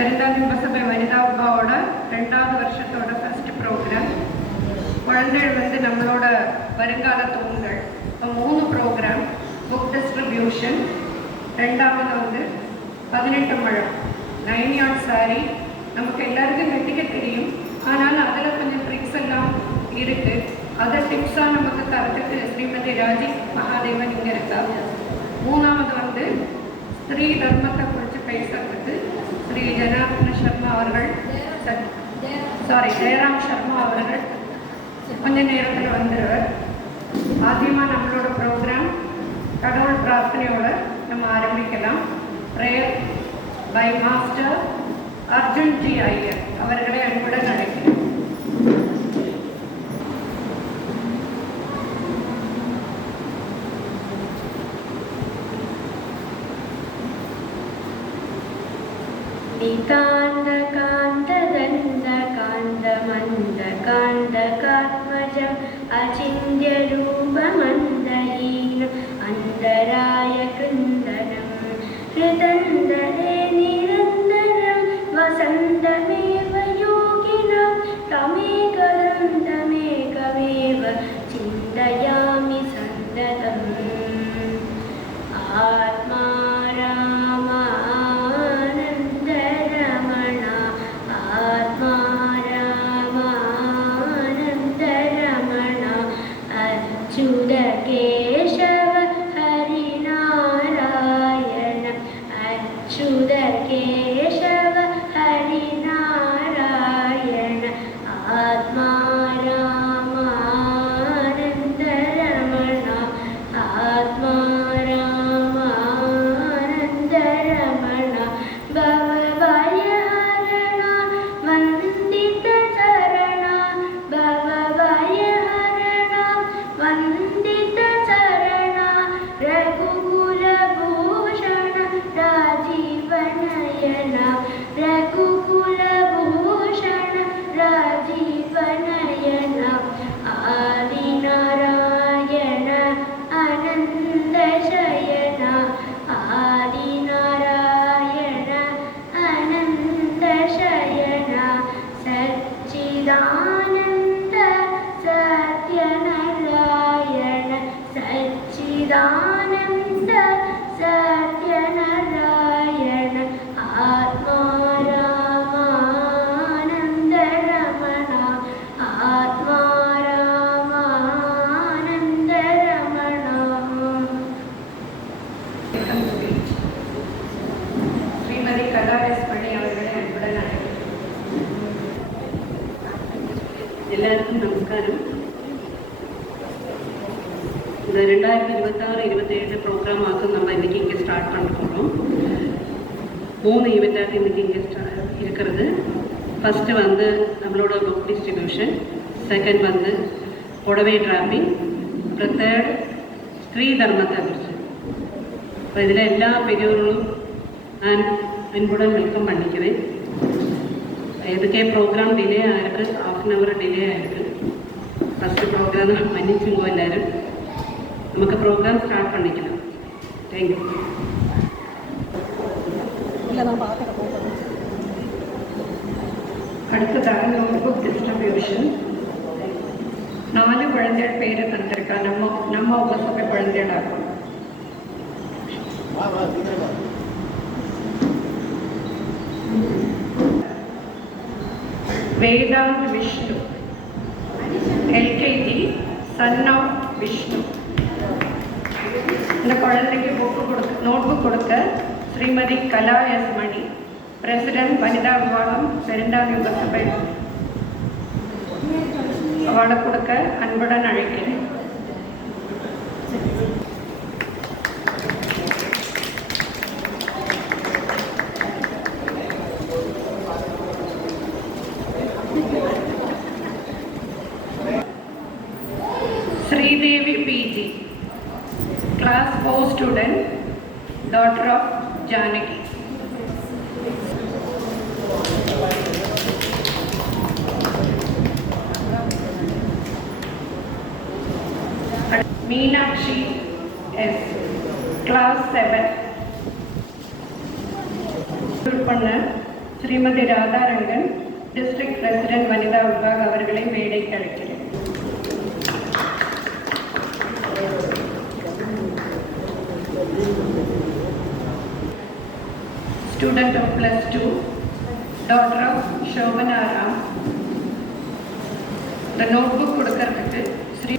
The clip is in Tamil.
பெருந்தாதி உபசபை வனிதா உபாவோட 2வது வருஷத்தோட ஃபர்ஸ்ட் ப்ரோக்ராம். குழந்தைகள் நம்மளோட வருங்கால தூண்கள். இப்போ 3 ப்ரோக்ராம். புக் டிஸ்ட்ரிபியூஷன், 2வது 18 முழம் 9 யார்ட் சாரி. நமக்கு எல்லாருக்கும் கட்டிக்க தெரியும், ஆனால் அதில் கொஞ்சம் ட்ரிக்ஸ் எல்லாம் இருக்குது. அதை டிப்ஸாக நமக்கு தரத்துக்கு ஸ்ரீமதி ராஜி மகாதேவன் இங்கே இருக்கா. 3வது ஸ்ரீ தர்மத்தை குறித்து பேசுறதுக்கு ஸ்ரீ ஜனார்தன சர்மா அவர்கள், ஜெயராம் சர்மா அவர்கள் கொஞ்ச நேரத்தில் வந்துடுவார். ஆദ്യமாக நம்மளோட ப்ரோக்ராம் கடவுள் பிரார்த்தனையோட நம்ம ஆரம்பிக்கலாம். Prayer by master Arjun ji Iyer அவர்களை அன்புடன் அழைக்கிறேன். नितान्त कान्त दन्त कान्त मन्द कान्तकात्मजम् अचिन्त्य रूपमन्दहीन अन्तराय कृन्दनं हृदन्दरे निरन्तरं वसन्तमेव योगिनं तमेकमेव चिन्तयामि सन्ततम् आत्मा केशव हरिनारायण अच्युत केशव हरिनारायण आत्मा रामानन्द रमण आत्मा रामानन्द रमण भवभयहरण वन्दित चरण भवभयहरण वन्दित चरण रघुकुलभूषण राजीवनयन रघुकुलभूषण राजीवनयन आदिनारायण अनन्तशयन आदिनारायण अनन्तशयन सच्चिदानन्द सत्यनारायण सच्चिदानन्द सत्यनारायण आत्मा रामानन्द रमण आत्मा रामानन्द रमण. ஸ்ரீமதி கலா எஸ் மணி அவர்களை அன்புடன் அழைக்கிறேன். எல்லாருக்கும் நமஸ்காரம். இந்த 2026-27 ப்ரோக்ராம் நம்ம இன்றைக்கி இங்கே ஸ்டார்ட் பண்ண போகிறோம். 3 ஈவெண்ட்டாக இன்றைக்கி இங்கே இருக்கிறது. ஃபஸ்ட்டு நம்மளோட புக் டிஸ்ட்ரிபியூஷன், செகண்ட் புடவை டிராப்பிங், அப்புறம் தேர்ட் ஸ்ரீ தர்மத்தை குறித்து. இப்போ இதில் எல்லா பெரியவர்களும் நான் அன்புடன் வெல்கம் பண்ணிக்கிறேன். இதுக்கே ப்ரோக்ராம் டிலே ஆகிருக்கு, 1/2 hour டிலே ஆகிருக்கு. ஃபஸ்ட்டு ப்ரோக்ராம் மன்னிச்சுங்கோ எல்லாரும். நமக்கு ப்ரோக்ராம் ஸ்டார்ட் பண்ணிக்கலாம். தேங்க்யூ. அடுத்ததாக புக் டிஸ்ட்ரிபியூஷன். 4 குழந்தைகள் பேர் தந்திருக்கா. நம்ம உபசபை குழந்தைகளாகும். Vedant Vishnu, LKG, son of Vishnu. இந்த குழந்தைக்கு நோட்புக் கொடுக்க ஸ்ரீமதி கலா எஸ் மணி, பிரசிடென்ட் வனிதா விவாகம் பெருந்தாதி உபசபை, அவளை கொடுக்க அன்புடன் அழைக்கிறேன். Sridevi PG, class 4 student, daughter of Janaki. Meenakshi S, class 7. Shrimati Radharangan, district president Vanitha Vibhag அவர்களை மேடைக்கு அழைக்கிறேன். Student of +2, daughter of Shobana Ram. The notebook கொடுக்கறதுக்கு ஸ்ரீ